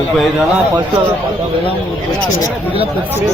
இப்போ இதெல்லாம் ஃபஸ்ட்டு இதெல்லாம் பெருசு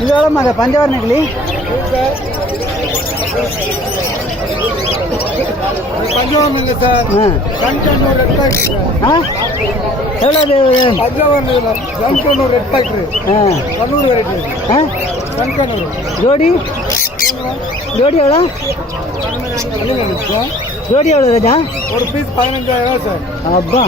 இது பஞ்சவர நெகிழி பஞ்சவரம் இல்லை சார். Kandanur red factory. எவ்வளோ பஞ்சவரம் Kandanur red factory. Kannur variety. Kandanur ஜோடி ஜோடி எவ்வளோ? ஜோடி எவ்வளோ ராஜா? ஒரு பீஸ் 15,000 சார். அப்பா